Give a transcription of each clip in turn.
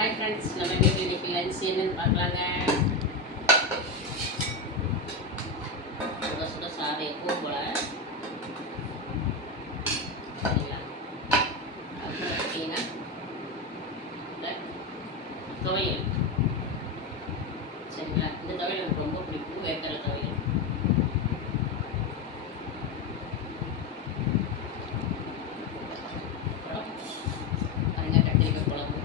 Hi friends, நம்ம வீட்டில் இன்றைக்கி லஞ்ச் என்னன்னு பார்க்கலாங்க. சுட சுட சாதம் எப்பவும் போல். சரிங்களா? அப்புறம் பார்த்தீங்கன்னா துவையல். சரிங்களா? இந்த துவையல் எனக்கு ரொம்ப பிடிக்கும், வேர்க்கடலை துவையல். அப்புறம் பாருங்க, கத்திரிக்காய் குழம்பு.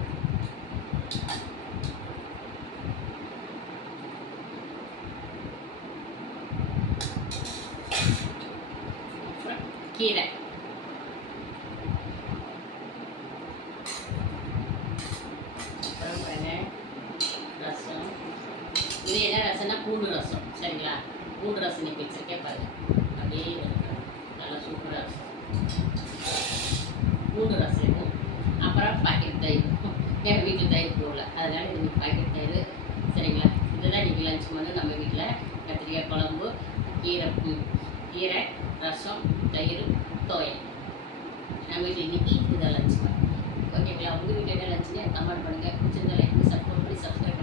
அப்புறம் கீரை. அப்புறம் பாருங்க ரசம். இது என்ன ரசம்னா பூண்டு ரசம். சரிங்களா? பூண்டு ரசம் இன்னைக்கு வச்சிருக்கேன் பாருங்க. அப்படியே நல்லா சூப்பராக ரசம். பூண்டு ரசம். அப்புறம் பாக்கெட் தயிர். எங்கள் வீட்டில் தயிர் போடல, அதனால் இன்னைக்கு பாக்கெட் தயிர். சரிங்களா? இதுதான் இன்றைக்கி லஞ்ச் பண்ணு நம்ம வீட்டில். கத்திரிக்காய் குழம்பு, கீரை ரசம், தயிர், துவையல். நம்ம வீட்டில் இன்றைக்கி இதை லஞ்ச் பண்ணு. ஓகேங்களா? உங்கள் வீட்டில் என்ன லஞ்சுன்னு கமெண்ட் பண்ணுங்கள். பிடிச்சிருந்தா லைக் பண்ணி சப்போர்ட் பண்ணி சப்ஸ்கிரைப்